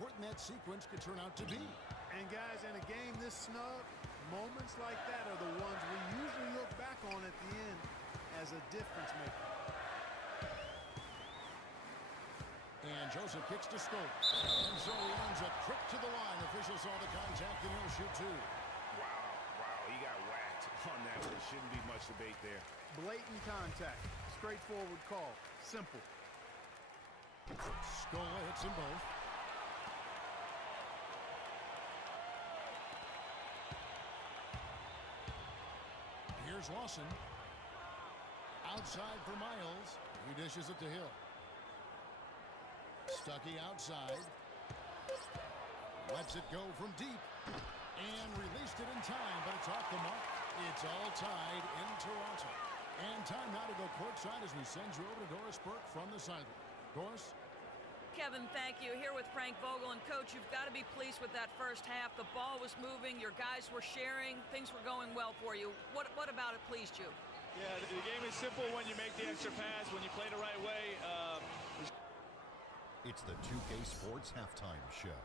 important that sequence could turn out to be. And guys, in a game this snug, moments like that are the ones we usually look back on at the end as a difference maker. And Joseph kicks to score. And so he ends a trip to the line. Officials saw the contact and he'll shoot two. Wow, he got whacked on that one. Shouldn't be much debate there. Blatant contact. Straightforward call. Simple. Scola hits them both. Here's Lawson. Outside for Miles. He dishes it to Hill. Stuckey outside. Lets it go from deep. And released it in time, but it's off the mark. It's all tied in Toronto. And time now to go courtside as we send you over to Doris Burke from the sideline. Doris? Kevin, thank you. Here with Frank Vogel. And, Coach, you've got to be pleased with that first half. The ball was moving. Your guys were sharing. Things were going well for you. What about it pleased you? Yeah, the game is simple when you make the extra pass, when you play the right way. It's the 2K Sports Halftime Show.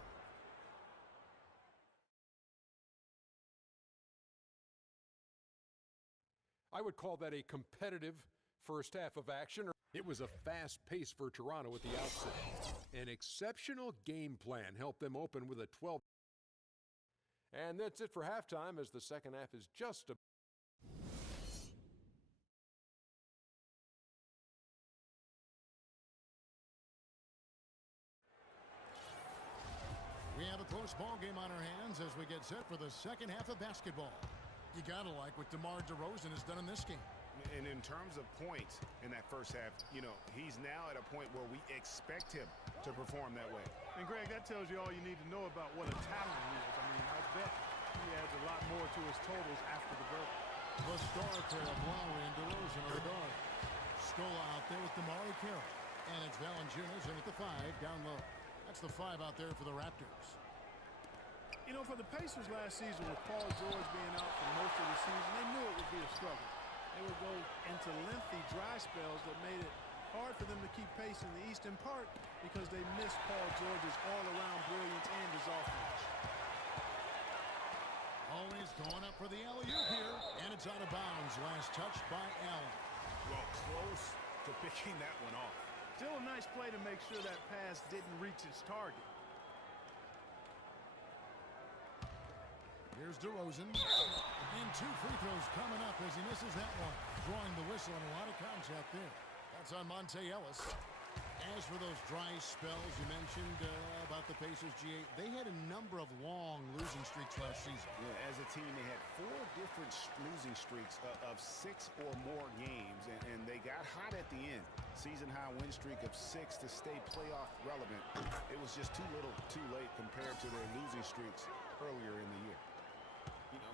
I would call that a competitive first half of action. It was a fast pace for Toronto at the outset. An exceptional game plan helped them open with a 12. And that's it for halftime as the second half is just a We have a close ball game on our hands as we get set for the second half of basketball. You gotta like what DeMar DeRozan has done in this game. And in terms of points in that first half, he's now at a point where we expect him to perform that way. And, Greg, that tells you all you need to know about what a talent he is. I mean, I bet he adds a lot more to his totals after the break. The star pair of Lowry and DeRozan are the guard. Scola out there with DeMar Carroll. And it's Valanciunas in at the 5 down low. That's the 5 out there for the Raptors. For the Pacers last season with Paul George being out for most of the season, they knew it would be a struggle. They would go into lengthy dry spells that made it hard for them to keep pace in the East, in part because they missed Paul George's all-around brilliance and his offense. Always going up for the alley-oop here, and it's out of bounds. Last touch by Allen. Well, close to picking that one off. Still a nice play to make sure that pass didn't reach its target. Here's DeRozan. And 2 free throws coming up as he misses that one. Drawing the whistle and a lot of contact there. That's on Monte Ellis. As for those dry spells you mentioned about the Pacers, G8, they had a number of long losing streaks last season. Yeah, as a team, they had 4 different losing streaks of 6 or more games, and they got hot at the end. Season-high win streak of 6 to stay playoff relevant. It was just too little, too late compared to their losing streaks earlier in the year.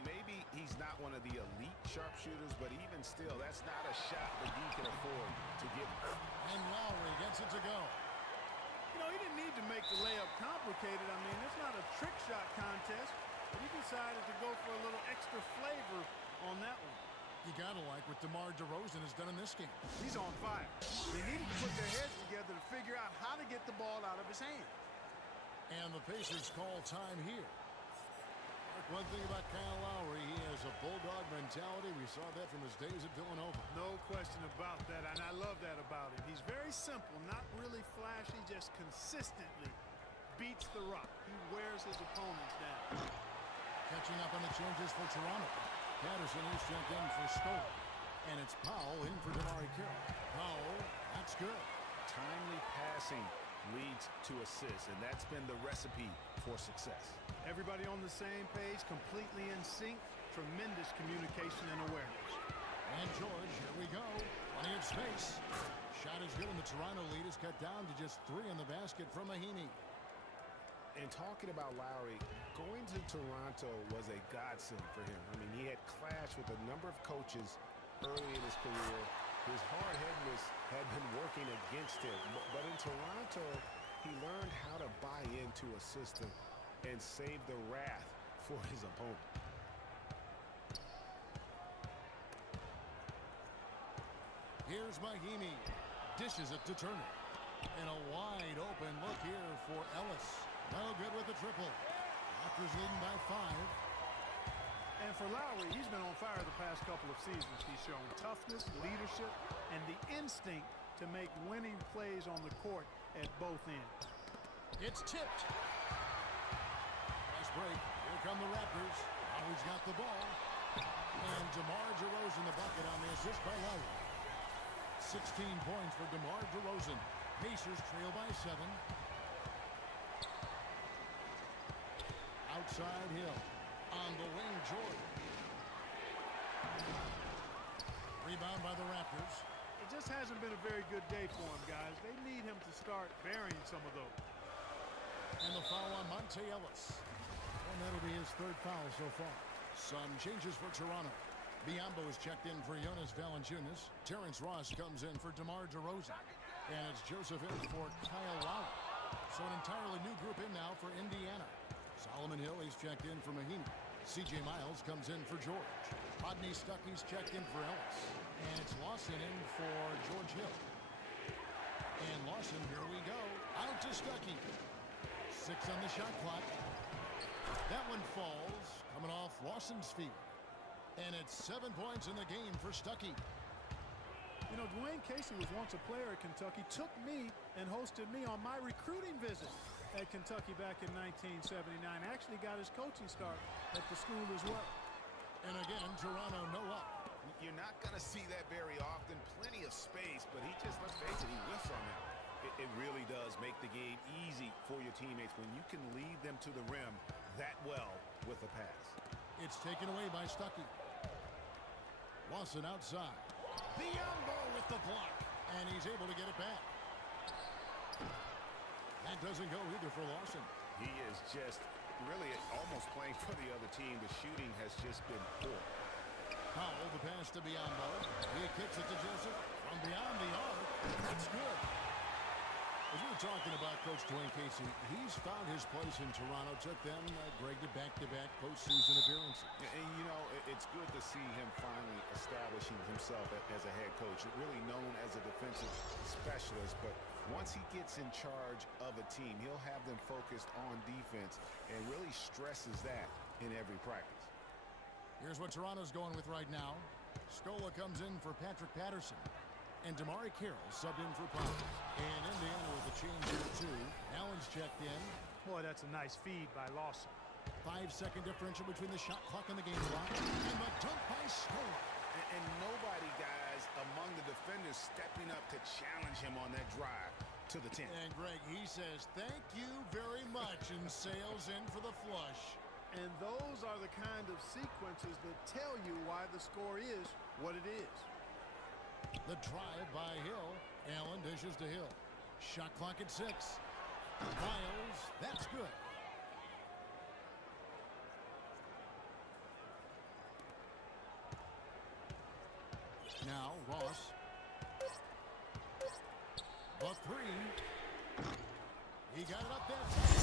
Maybe he's not one of the elite sharpshooters, but even still, that's not a shot that he can afford to give him. And Lowry gets it to go. He didn't need to make the layup complicated. I mean, it's not a trick shot contest, but he decided to go for a little extra flavor on that one. You gotta like what DeMar DeRozan has done in this game. He's on fire. They needed to put their heads together to figure out how to get the ball out of his hand. And the Pacers call time here. One thing about Kyle Lowry, he has a bulldog mentality. We saw that from his days at Villanova. No question about that, and I love that about him. He's very simple, not really flashy, just consistently beats the rock. He wears his opponents down. Catching up on the changes for Toronto. Patterson is sent in for Scola. And it's Powell in for DeMar Carroll. Powell, that's good. Timely passing leads to assists, and that's been the recipe for success. Everybody on the same page, completely in sync. Tremendous communication and awareness. And George, here we go. Plenty of space. Shot is good, and the Toronto lead is cut down to just 3 in the basket from Mahinmi. And talking about Lowry, going to Toronto was a godsend for him. I mean, he had clashed with a number of coaches early in his career. His hard-headedness had been working against him. But in Toronto, he learned how to buy into a system and save the wrath for his opponent. Here's Mahinmi. Dishes it to Turner. And a wide open look here for Ellis. No good with the triple. Raptors leading by 5. And for Lowry, he's been on fire the past couple of seasons. He's shown toughness, leadership, and the instinct to make winning plays on the court at both ends. It's tipped. Nice break. Here come the Raptors. Lowry's got the ball. And DeMar DeRozan the bucket on the assist by Lowry. 16 points for DeMar DeRozan. Pacers trail by 7. Outside Hill. On the wing, Jordan. Rebound by the Raptors. It just hasn't been a very good day for him, guys. They need him to start burying some of those. And the foul on Monte Ellis. And that'll be his 3rd foul so far. Some changes for Toronto. Biyombo is checked in for Jonas Valanciunas. Terrence Ross comes in for DeMar DeRozan. And it's Joseph in for Kyle Lowry. So an entirely new group in now for Indiana. Solomon Hill, he's checked in for Mahinmi. C.J. Miles comes in for George. Rodney Stuckey's checked in for Ellis. And it's Lawson in for George Hill. And Lawson, here we go. Out to Stuckey. 6 on the shot clock. That one falls, coming off Lawson's feet. And it's 7 points in the game for Stuckey. You know, Dwayne Casey was once a player at Kentucky, took me and hosted me on my recruiting visit at Kentucky back in 1979. Actually got his coaching start at the school as well. And again, Toronto no up. You're not going to see that very often. Plenty of space, but he just, let's face it, he whiffs on that. It really does make the game easy for your teammates when you can lead them to the rim that well with a pass. It's taken away by Stuckey. Lawson outside. Biyombo with the block. And he's able to get it back. That doesn't go either for Lawson. He is just really almost playing for the other team. The shooting has just been poor. Powell, the pass to Biyombo. He kicks it to Joseph from beyond the arc. It's good. As we were talking about Coach Dwayne Casey, he's found his place in Toronto. Took them, Greg, to back-to-back postseason appearances. And, you know, it's good to see him finally establishing himself as a head coach. Really known as a defensive specialist, but once he gets in charge of a team, he'll have them focused on defense and really stresses that in every practice. Here's what Toronto's going with right now. Scola comes in for Patrick Patterson. And Damari Carroll subbed in for Powell. And Indiana with a change here, too. Allen's checked in. Boy, that's a nice feed by Lawson. 5-second differential between the shot clock and the game clock. And the dunk by Scola. And nobody, guys, among the defenders stepping up to challenge him on that drive to the 10. And Greg, he says, thank you very much, and sails in for the flush. And those are the kind of sequences that tell you why the score is what it is. The drive by Hill. Allen dishes to Hill. Shot clock at 6. Miles, that's good. Now Ross. The 3. He got it up there.